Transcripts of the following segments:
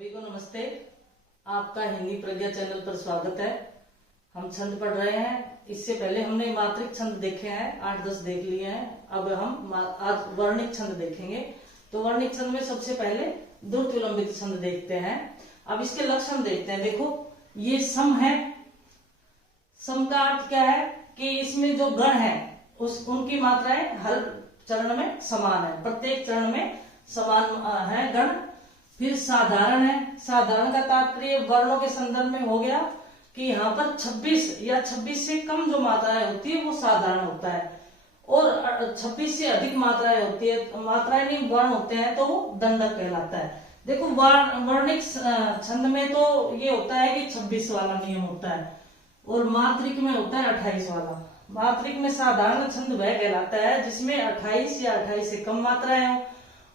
सभी को नमस्ते। आपका हिंदी प्रज्ञा चैनल पर स्वागत है। हम छंद पढ़ रहे हैं। इससे पहले हमने मात्रिक छंद देखे हैं, 8-10 देख लिए हैं। अब हम आज वर्णिक छंद देखेंगे। तो वर्णिक छंद में सबसे पहले द्रुत विलंबित छंद देखते हैं। अब इसके लक्षण देखते हैं। देखो, ये सम है। सम का अर्थ क्या है कि इसमें जो गण है उनकी मात्राएं हर चरण में समान है, प्रत्येक चरण में समान है गण। फिर साधारण है। साधारण का तात्पर्य वर्णों के संदर्भ में हो गया कि यहाँ पर 26 या 26 से कम जो मात्राएं होती है वो साधारण होता है, और 26 से अधिक मात्राएं होती है, मात्राएं नहीं वर्ण होते हैं, तो वो दंडक कहलाता है। देखो, वर्णिक छंद में तो ये होता है कि 26 वाला नियम होता है, और मात्रिक में होता है 28 वाला। मात्रिक में साधारण छंद वह कहलाता है जिसमें 28 या 28 से कम मात्राएं हो,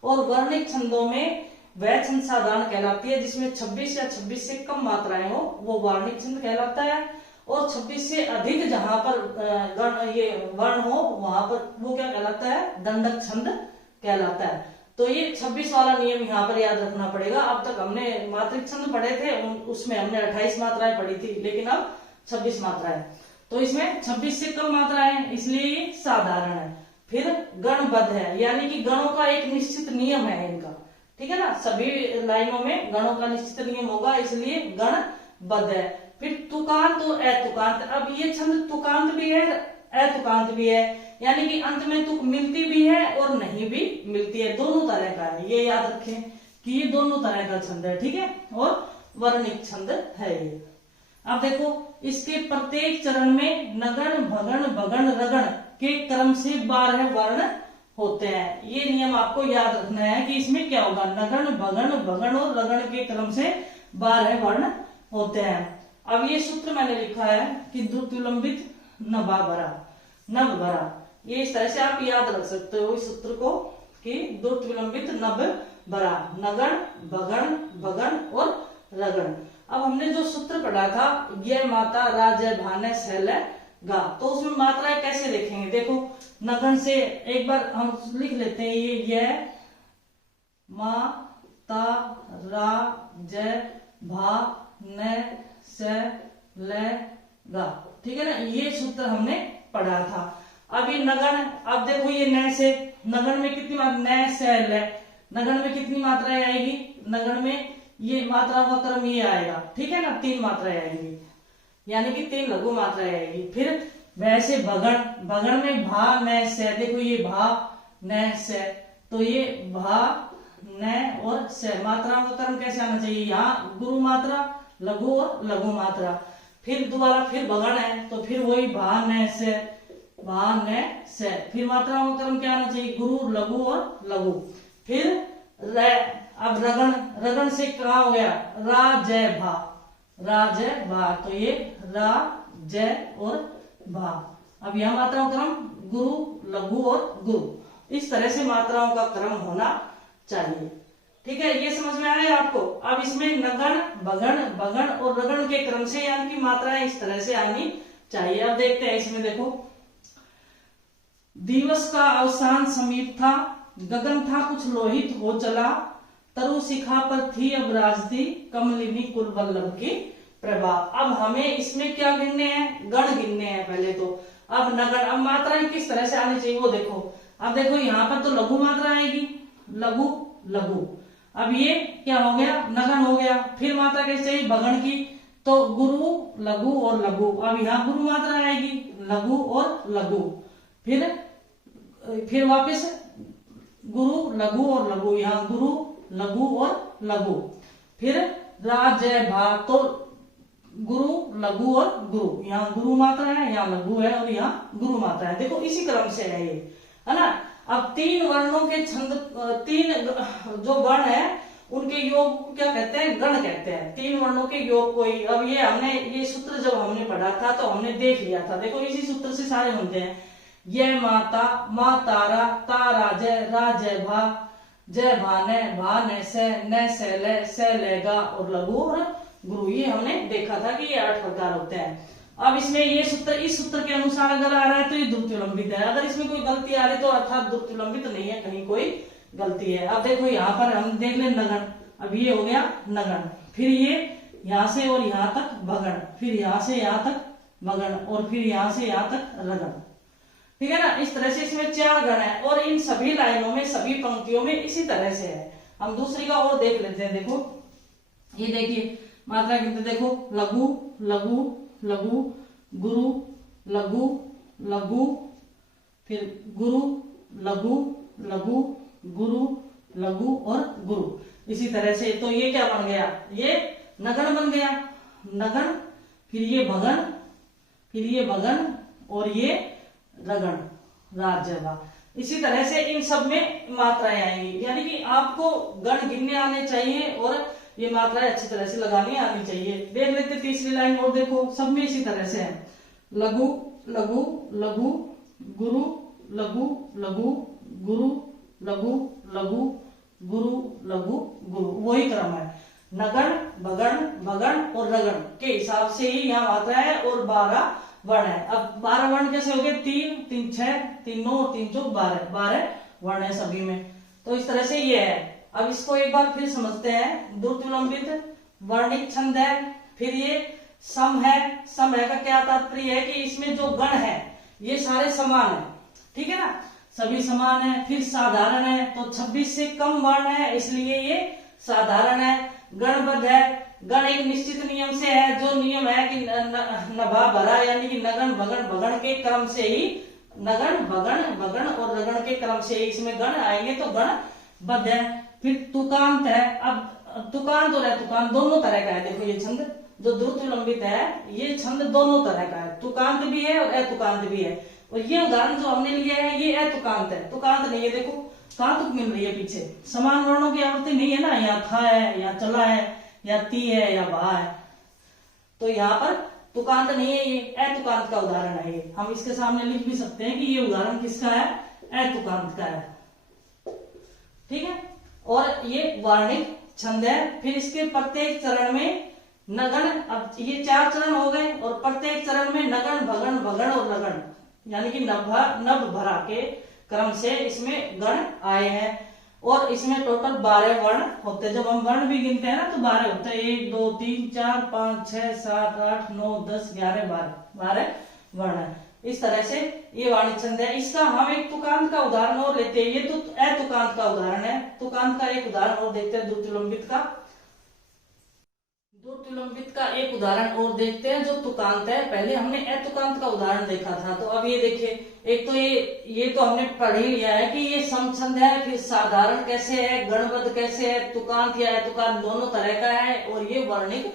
और वर्णिक छंदों में वह छंद साधारण कहलाती है जिसमें 26 या 26 से कम मात्राएं हो, वो वर्णिक छंद कहलाता है। और 26 से अधिक जहां पर ये वर्ण हो वहां पर वो क्या कहलाता है, दंडक छंद कहलाता है। तो ये 26 वाला नियम यहाँ पर याद रखना पड़ेगा। अब तक हमने मात्रिक छंद पढ़े थे, उसमें हमने 28 मात्राएं पढ़ी थी, लेकिन अब 26 मात्राएं। तो इसमें 26 से कम मात्राएं है, इसलिए ये साधारण है। फिर गणबद्ध है, यानी कि गणों का एक निश्चित नियम है इनका, ठीक है ना। सभी लाइनों में गणों का निश्चित नियम होगा, इसलिए गणबद्ध है। फिर तुकांत और अतुकांत। अब ये छंद तुकांत भी है, अतुकांत भी है, यानी कि अंत में तुक मिलती भी है और नहीं भी मिलती है, दोनों तरह का है। ये याद रखें कि ये दोनों तरह का छंद है, ठीक है। और वर्णिक छंद है ये। अब देखो, इसके प्रत्येक चरण में नगण, भगण, भगण, रगण के क्रम से 12 वर्ण होते हैं। ये नियम आपको याद रखना है कि इसमें क्या होगा, नगण, भगण, भगण और रगण के क्रम से 12 वर्ण होते हैं। अब ये सूत्र मैंने लिखा है कि द्रुत विलंबित नभा भरा, नभ भरा। ये इस तरह से आप याद रख सकते हो इस सूत्र को कि द्रुत विलंबित नभ भरा, नगण, भगण, भगण और रगण। अब हमने जो सूत्र पढ़ा था, ये माता राजय भाने सहलय गा, तो उसमें मात्राएं कैसे देखेंगे। देखो, नगण से एक बार हम लिख लेते हैं, ये मा ता रा जय भा न से ले गा, ठीक है ना। ये सूत्र हमने पढ़ा था। अब ये नगण, अब देखो ये न से, नगण में कितनी मात्रा, न से ले, नगण में कितनी मात्राएं आएगी, नगण में ये मात्रा का क्रम ये आएगा, ठीक है ना। 3 मात्राएं आएंगी, यानी कि 3 लघु मात्राएं आएगी। फिर वैसे भगण, भगण में भा न से, देखो ये भा न से, तो ये भा न और से, मात्राओं का क्रम कैसे आना चाहिए, यहाँ गुरु मात्रा, लघु और लघु मात्रा। फिर दोबारा फिर भगण है, तो फिर वही भा न से, भा न से, फिर मात्राओं का क्रम क्या आना चाहिए, गुरु, लघु और लघु। फिर र, अब रगण, रगण से कहा हो गया, रा जय भा, रा जय भा, तो ये रा जय और भा। अब यह मात्राओं का क्रम गुरु, लघु और गुरु, इस तरह से मात्राओं का क्रम होना चाहिए, ठीक है। ये समझ में आया आपको। अब इसमें नगण, भगण, भगण और रगण के क्रम से, यानी कि मात्राएं इस तरह से आनी चाहिए। अब देखते हैं इसमें। देखो, दिवस का अवसान समीप था, गगन था कुछ लोहित हो चला, तरु शिखा पर थी अब राजती, कमलिनी कुल वल्लभ की प्रभा। अब हमें इसमें क्या गिनने हैं, गण गिनने हैं पहले तो। अब नगण, अब मात्राएं किस तरह से आनी चाहिए वो देखो। अब देखो, यहाँ पर तो लघु मात्रा आएगी, लघु, लघु। अब ये क्या हो गया, नगण हो गया। फिर मात्रा कैसे चाहिए, भगण की, तो गुरु, लघु और लघु। अब यहाँ गुरु मात्रा आएगी, लघु और लघु। फिर वापस गुरु, लघु और लघु, यहाँ गुरु, लघु और लघु। फिर रा जय भा, तो गुरु, लघु और गुरु, यहाँ गुरु मात्रा है, यहाँ लघु है और यहाँ गुरु मात्रा है। देखो, इसी क्रम से है ये, है ना। अब 3 वर्णों के छंद, 3 जो वर्ण है उनके योग को क्या कहते हैं, गण कहते हैं। 3 वर्णों के योग को ही। अब ये हमने, ये सूत्र जब हमने पढ़ा था तो हमने देख लिया था। देखो, इसी सूत्र से सारे बनते हैं। ये माता, मा तारा, तारा जय, रा जय भा, जय भाने, भाने से, न से लेगा और लघु और गुरु। ये हमने देखा था कि ये 8 प्रकार होते हैं। अब इसमें ये सूत्र, इस सूत्र के अनुसार अगर आ रहा है तो ये द्रुत विलंबित है, अगर इसमें कोई गलती आ रही तो अर्थात द्रुत विलंबित नहीं है, कहीं कोई गलती है। अब देखो, यहाँ पर हम देख ले, नगण, अब ये हो गया नगण। फिर ये यहां से और यहां तक भगण, फिर यहां से यहां तक भगण, और फिर यहां से यहां तक रगण। ठीक है ना। इस तरह से इसमें 4 गण है और इन सभी लाइनों में, सभी पंक्तियों में इसी तरह से है। हम दूसरी का और देख लेते हैं। देखो ये देखिए मात्रा कितने, देखो लघु लघु लघु, गुरु लघु लघु, फिर गुरु लघु लघु, गुरु लघु और गुरु। इसी तरह से तो ये क्या बन गया, ये नगण बन गया, नगण, फिर ये भगण, फिर ये भगण और ये रगण, राज्यवा। इसी तरह से इन सब में मात्राएं आएंगी, यानी कि आपको गण गिनने आने चाहिए और ये मात्राएं अच्छी तरह से लगानी आनी चाहिए। देख लेते तीसरी लाइन और, देखो सब में इसी तरह से है, लघु लघु लघु, गुरु लघु लघु, गुरु लघु लघु, गुरु लघु गुरु, वही क्रम है। नगण भगण भगण और रगण के हिसाब से ही यहाँ मात्रा है और 12 वर्ण है। अब 12 वर्ण कैसे हो गए, 3 3 6 3 9 3 4 12 वर्ण है सभी में। तो इस तरह से ये है। अब इसको एक बार फिर समझते हैं। द्रुतविलंबित वर्णिक छंद है, फिर ये सम है। सम है का क्या तात्पर्य है कि इसमें जो गण है ये सारे समान है, ठीक है ना, सभी समान है। फिर साधारण है, तो 26 से कम वर्ण है इसलिए ये साधारण है। गणबद्ध है, गण एक निश्चित नियम से है, जो नियम है कि नभा भरा यानी कि नगण भगण भगण के क्रम से ही, नगण भगण भगण और रगण के क्रम से ही इसमें गण आएंगे, तो गणबद्ध है। फिर तुकांत है। अब तुकांत और अतुकांत दोनों तरह का है। देखो ये छंद जो द्रुत विलंबित है ये छंद दोनों तरह का है, तुकांत भी है और अतुकांत भी है। और ये उदाहरण जो हमने लिया है ये अतुकांत है, तुकांत नहीं है। देखो कहाँ तुक मिल रही है पीछे, समान वर्णों की आवृत्ति नहीं है ना, यहाँ था है या चला है या ती है या भा है, तो यहाँ पर तुकांत नहीं है, ये अतुकांत का उदाहरण है। ये हम इसके सामने लिख भी सकते हैं कि ये उदाहरण किसका है, अतुकांत का है, ठीक है। और ये वर्णिक छंद है। फिर इसके प्रत्येक चरण में नगण, अब ये 4 चरण हो गए और प्रत्येक चरण में नगण भगण भगण और रगण यानी कि नभ भरा के क्रम से इसमें गण आए हैं। और इसमें टोटल 12 वर्ण होते हैं। जब हम वर्ण भी गिनते हैं ना तो 12 होते हैं, 1 2 3 4 5 6 7 8 9 10 11 12 वर्ण है। इस तरह से ये वाणिज्य छंद है। इसका हम एक तुकांत का उदाहरण और लेते हैं। ये तो अतुकांत का उदाहरण है। तुकांत का एक उदाहरण और देखते हैं, द्रुतविलंबित का। द्रुतविलंबित का एक उदाहरण और देखते हैं जो तुकांत है। पहले हमने अतुकांत का उदाहरण देखा था, तो अब ये देखिए, एक तो ये तो हमने पढ़ ही लिया है कि ये समछंद है, फिर साधारण कैसे है, गणबद्ध कैसे है, तुकांत या अतुकांत दोनों तरह का है, और ये वर्णिक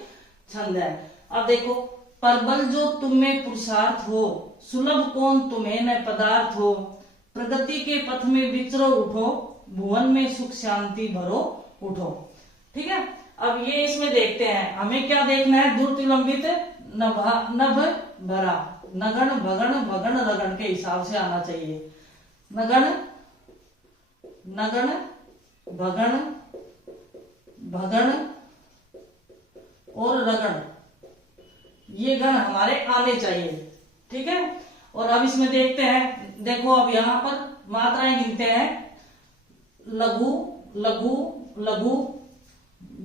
छंद है। अब देखो, प्रबल जो तुम में पुरुषार्थ हो, सुलभ कौन तुम्हें न पदार्थ हो, प्रगति के पथ में विचरो उठो, भुवन में सुख शांति भरो उठो। ठीक है। अब ये इसमें देखते हैं, हमें क्या देखना है, द्रुतविलंबित नभ भरा, नगण भगण भगण रगण के हिसाब से आना चाहिए। नगण नगण भगण भगण और रगण, ये गण हमारे आने चाहिए। ठीक है। और अब इसमें देखते हैं, देखो अब यहां पर मात्राएं गिनते हैं। लघु लघु लघु,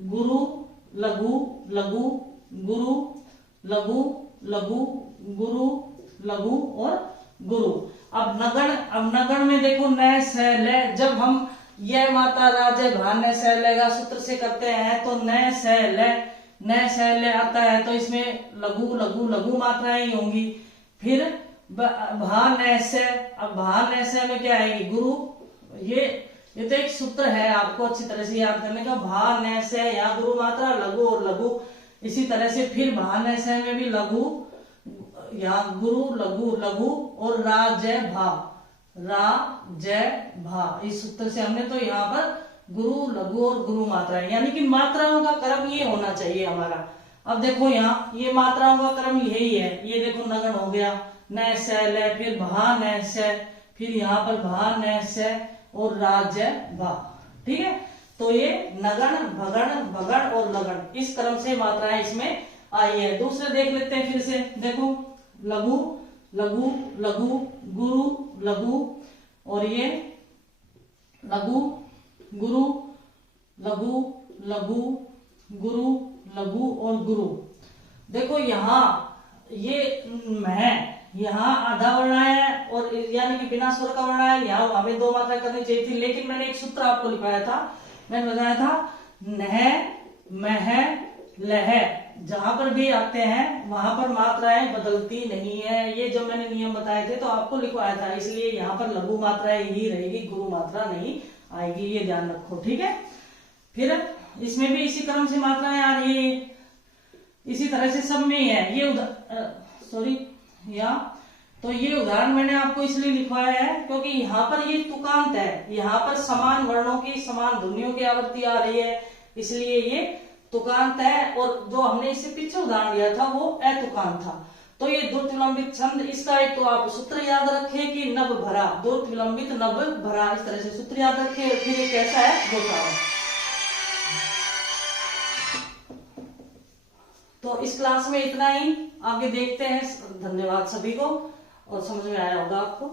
गुरु लघु लघु गुरु, लघु लघु गुरु लघु और गुरु। अब नगण में देखो न स ल, जब हम यह माता राज भान स लेगा सूत्र से करते हैं तो न स ल आता है, तो इसमें लघु लघु लघु मात्राएं ही होंगी। फिर भान स, अब भान स में क्या आएगी, गुरु। ये तो एक सूत्र है, आपको अच्छी तरह से याद करने का। भा न से या गुरु मात्रा, लघु और लघु। इसी तरह से फिर भा न से में भी लघु या गुरु लघु लघु और रा जय भा, इस सूत्र से हमने तो यहाँ पर गुरु लघु और गुरु मात्रा, यानी कि मात्राओं का क्रम ये होना चाहिए हमारा। अब देखो यहाँ ये मात्राओं का क्रम यही है। ये देखो नगण हो गया, न से ल, फिर भा न से, फिर यहाँ पर भा न से और राज्य भा। ठीक है। तो ये नगण भगण भगण और लगन, इस क्रम से मात्राएं इसमें आई है। दूसरे देख लेते हैं फिर से। देखो लघु लघु लघु, गुरु लघु, और ये लघु गुरु लघु लघु, गुरु, लघु और गुरु। देखो यहाँ ये मैं, यहाँ आधा वर्ण आया है और यानी कि बिना स्वर का वर्ण आया, यहाँ हमें दो मात्रा करनी चाहिए थी, लेकिन मैंने एक सूत्र आपको लिखवाया था, मैंने बताया था नह, मह, लह, जहां पर भी आते हैं वहां पर मात्राएं बदलती नहीं है। ये जो मैंने नियम बताए थे तो आपको लिखवाया था, इसलिए यहाँ पर लघु मात्राएं ही रहेगी, गुरु मात्रा नहीं आएगी, ये ध्यान रखो, ठीक है। फिर इसमें भी इसी क्रम से मात्राएं आ रही है, इसी तरह से सब में ही है। ये तो ये उदाहरण मैंने आपको इसलिए लिखवाया है क्योंकि यहाँ पर ये तुकांत है, यहाँ पर समान वर्णों की समान ध्वनियों की आवृत्ति आ रही है, इसलिए ये तुकांत है। और जो हमने इससे पीछे उदाहरण लिया था वो अतुकांत था। तो ये द्रुत विलंबित छंद, इसका एक तो आप सूत्र याद रखे कि नभ भरा, द्रुत विलंबित नभ भरा, इस तरह से सूत्र याद रखे। फिर ये कैसा है, गोसा है। तो इस क्लास में इतना ही, आगे देखते हैं। धन्यवाद सभी को, और समझ में आया होगा आपको।